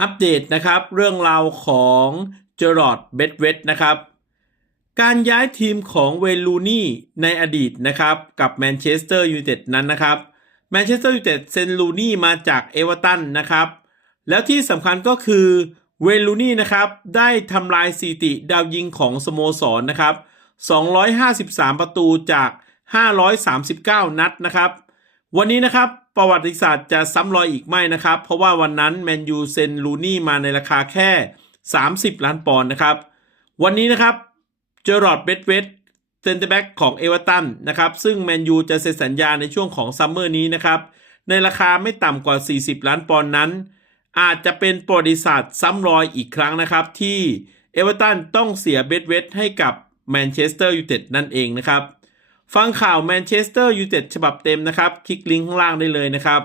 อัปเดตนะครับเรื่องราวของเจอรอดเบดเวดนะครับ การย้ายทีมของเวลูนี่ในอดีตนะครับ กับแมนเชสเตอร์ยูไนเต็ดนั้นนะครับแมนเชสเตอร์ยูไนเต็ดเซนลูนี่มาจากเอเวอร์ตันนะครับ แล้วที่สำคัญก็คือเวลูนี่นะครับ ได้ทำลายสถิติดาวยิงของสโมสรนะครับ 253 ประตูจาก 539 นัดนะครับ วันนี้นะครับประวัติศาสตร์จะซ้ำรอยอีกไม่นะครับ เพราะว่าวันนั้นแมนยูเซ็นลูนี่มาในราคาแค่ 30 ล้านปอนด์นะครับ วันนี้นะครับเจอรอดเบดเวดเซนเตอร์แบ็กของเอเวอร์ตันนะครับซึ่งแมนยูจะเซ็นสัญญาในช่วงของซัมเมอร์นี้นะครับในราคาไม่ต่ำกว่า 40 ล้านปอนด์นั้น อาจจะเป็นประวัติศาสตร์ซ้ำรอยอีกครั้งนะครับ ที่เอเวอร์ตันต้องเสียเบดเวดให้กับแมนเชสเตอร์ยูไนเต็ดนั่นเองนะครับ ฟังข่าวแมนเชสเตอร์ยูไนเต็ดฉบับเต็มนะครับ คลิกลิงก์ข้างล่างได้เลยนะครับ